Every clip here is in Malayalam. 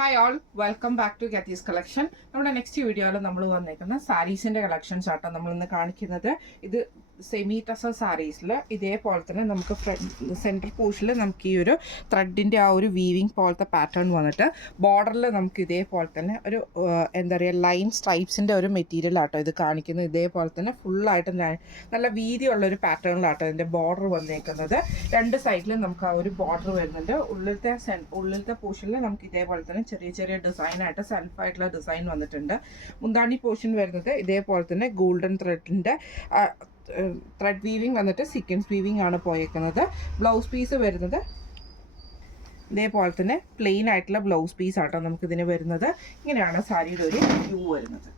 Hi all, welcome back to Gathees collection. നമ്മുടെ നെക്സ്റ്റ് വീഡിയോയിൽ നമ്മൾ വന്നേക്കുന്ന സാരീസിൻ്റെ കളക്ഷൻസ് ആട്ടോ നമ്മളിന്ന് കാണിക്കുന്നത്. ഇത് സെമി ടസർ സാരീസിൽ ഇതേപോലെ തന്നെ നമുക്ക് സെൻട്രൽ പോർഷനിൽ നമുക്ക് ഈ ഒരു ത്രെഡിൻ്റെ ആ ഒരു വീവിങ് പോലത്തെ പാറ്റേൺ വന്നിട്ട് ബോർഡറിൽ നമുക്ക് ഇതേപോലെ തന്നെ ഒരു എന്താ പറയുക ലൈൻ സ്ട്രൈപ്സിൻ്റെ ഒരു മെറ്റീരിയൽ ആട്ടോ ഇത് കാണിക്കുന്നത്. ഇതേപോലെ തന്നെ ഫുള്ളായിട്ട് നല്ല വീതിയുള്ളൊരു പാറ്റേണിലാട്ടോ ഇതിൻ്റെ ബോർഡർ വന്നേക്കുന്നത്. രണ്ട് സൈഡിലും നമുക്ക് ആ ഒരു ബോർഡർ വരുന്നുണ്ട്. ഉള്ളിലത്തെ പോർഷനിൽ നമുക്ക് ഇതേപോലെ തന്നെ ചെറിയ ചെറിയ ഡിസൈനായിട്ട് സെൽഫായിട്ടുള്ള ഡിസൈൻ വന്നിട്ടുണ്ട്. മുന്താണി പോർഷൻ വരുന്നത് ഇതേപോലെ തന്നെ ഗോൾഡൻ ത്രെഡിൻ്റെ ത്രെഡ് വീവിങ് വന്നിട്ട് സീക്വൻസ് വീവിങ് ആണ് പോയേക്കുന്നത്. ബ്ലൗസ് പീസ് വരുന്നത് ഇതേപോലെ തന്നെ പ്ലെയിൻ ആയിട്ടുള്ള ബ്ലൗസ് പീസ് ആട്ടോ നമുക്കിതിന് വരുന്നത്. ഇങ്ങനെയാണ് സാരിയുടെ ഒരു വ്യൂ വരുന്നത്.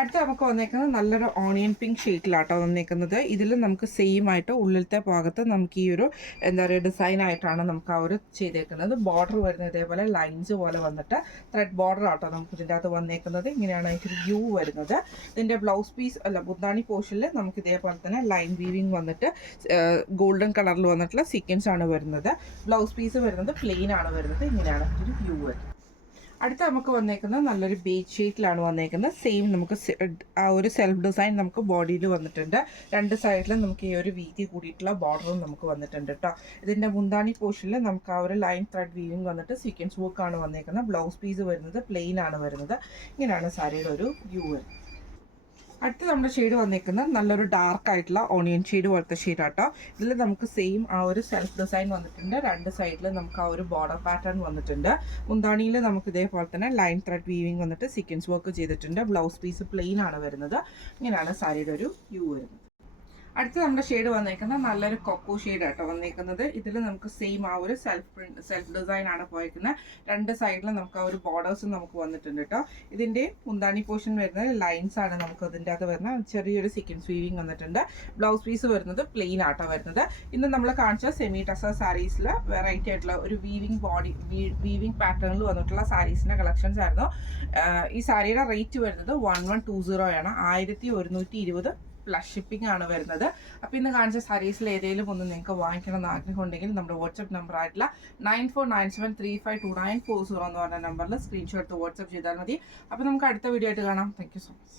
അടുത്ത നമുക്ക് വന്നേക്കുന്നത് നല്ലൊരു ഓണിയൻ പിങ്ക് ഷെയ്ഡിലാട്ടോ വന്നേക്കുന്നത്. ഇതിൽ നമുക്ക് സെയിം ആയിട്ട് ഉള്ളിലത്തെ ഭാഗത്ത് നമുക്ക് ഈ ഒരു എന്താ പറയുക ഡിസൈനായിട്ടാണ് നമുക്ക് ആ ഒരു ചെയ്തേക്കുന്നത്. ബോർഡർ വരുന്നത് ഇതേപോലെ ലൈൻസ് പോലെ വന്നിട്ട് ത്രെഡ് ബോർഡർ ആട്ടോ നമുക്ക് ഇതിൻ്റെ അകത്ത് വന്നേക്കുന്നത്. ഇങ്ങനെയാണ് അതിൻ്റെ വ്യൂ വരുന്നത്. ഇതിൻ്റെ ബ്ലൗസ് പീസ് മുന്താണി പോർഷനിൽ നമുക്ക് ഇതേപോലെ തന്നെ ലൈൻ വീവിങ് വന്നിട്ട് ഗോൾഡൻ കളറിൽ വന്നിട്ടുള്ള സീക്വൻസ് ആണ് വരുന്നത്. ബ്ലൗസ് പീസ് വരുന്നത് പ്ലെയിൻ ആണ് വരുന്നത്. ഇങ്ങനെയാണ് ഒരു വ്യൂ വരുന്നത്. അടുത്ത നമുക്ക് വന്നേക്കുന്നത് നല്ലൊരു ബേജ് ഷെയ്ഡിലാണ് വന്നേക്കുന്നത്. സെയിം നമുക്ക് ആ ഒരു സെൽഫ് ഡിസൈൻ നമുക്ക് ബോഡിയിൽ വന്നിട്ടുണ്ട്. രണ്ട് സൈഡിലും നമുക്ക് ഈ ഒരു വീതി കൂടിയിട്ടുള്ള ബോർഡറും നമുക്ക് വന്നിട്ടുണ്ട് കേട്ടോ. ഇതിൻ്റെ മുന്താണി പോർഷനിൽ നമുക്ക് ആ ഒരു ലൈൻ ത്രെഡ് വീവിങ് വന്നിട്ട് സീക്വൻസ് വർക്കാണ് വന്നേക്കുന്നത്. ബ്ലൗസ് പീസ് വരുന്നത് പ്ലെയിൻ ആണ് വരുന്നത്. ഇങ്ങനെയാണ് സാരിയുടെ ഒരു വ്യൂ വരുന്നത്. അടുത്ത് നമ്മുടെ ഷെയ്ഡ് വന്നേക്കുന്നത് നല്ലൊരു ഡാർക്ക് ആയിട്ടുള്ള ഓണിയൻ ഷെയ്ഡ് പോലത്തെ ഷെയ്ഡാട്ടോ. ഇതിൽ നമുക്ക് സെയിം ആ ഒരു സെൽഫ് ഡിസൈൻ വന്നിട്ടുണ്ട്. രണ്ട് സൈഡിൽ നമുക്ക് ആ ഒരു ബോർഡർ പാറ്റേൺ വന്നിട്ടുണ്ട്. മുന്താണിയിൽ നമുക്ക് ഇതേപോലെ തന്നെ ലൈൻ ത്രെഡ് വീവിങ് വന്നിട്ട് സീക്വൻസ് വർക്ക് ചെയ്തിട്ടുണ്ട്. ബ്ലൗസ് പീസ് പ്ലെയിൻ ആണ് വരുന്നത്. ഇങ്ങനെയാണ് സാരിയുടെ ഒരു വ്യൂ വരുന്നത്. അടുത്ത് നമ്മുടെ ഷെയ്ഡ് വന്നേക്കുന്നത് നല്ലൊരു കൊക്കോ ഷെയ്ഡ് ആട്ടോ വന്നേക്കുന്നത്. ഇതിൽ നമുക്ക് സെയിം ആ ഒരു സെൽഫ് ഡിസൈൻ ആണ് പോയിരിക്കുന്നത്. രണ്ട് സൈഡിലും നമുക്ക് ആ ഒരു ബോർഡേഴ്സും നമുക്ക് വന്നിട്ടുണ്ട് കേട്ടോ. ഇതിൻ്റെ മുന്താണി പോർഷൻ വരുന്നത് ലൈൻസ് ആണ് നമുക്ക് ഇതിൻ്റെ അകത്ത് വരുന്നത്. ചെറിയൊരു സീക്വൻസ് വീവിങ് വന്നിട്ടുണ്ട്. ബ്ലൗസ് പീസ് വരുന്നത് പ്ലെയിൻ ആട്ടോ വരുന്നത്. ഇന്ന് നമ്മൾ കാണിച്ച സെമി ടസർ സാരീസിൽ വെറൈറ്റി ആയിട്ടുള്ള ഒരു വീവിങ് പാറ്റേണിൽ വന്നിട്ടുള്ള സാരീസിൻ്റെ കളക്ഷൻസ് ആയിരുന്നു. ഈ സാരിയുടെ റേറ്റ് വരുന്നത് 1120 ആണ്. 1120 പ്ലസ് ഷിപ്പിംഗ് ആണ് വരുന്നത്. അപ്പോൾ ഇന്ന് കാണിച്ച സാരീസിൽ ഏതെങ്കിലും ഒന്ന് നിങ്ങൾക്ക് വാങ്ങിക്കണം എന്ന് ആഗ്രഹം ഉണ്ടെങ്കിൽ നമ്മുടെ വാട്സ്ആപ്പ് നമ്പർ ആയിട്ടുള്ള 9497352940 എന്ന് പറഞ്ഞ നമ്പറിൽ സ്ക്രീൻഷോട്ട് വാട്സ്ആപ്പ് ചെയ്താൽ മതി. അപ്പോൾ നമുക്ക് അടുത്ത വീഡിയോ ആയിട്ട് കാണാം. Thank you so much.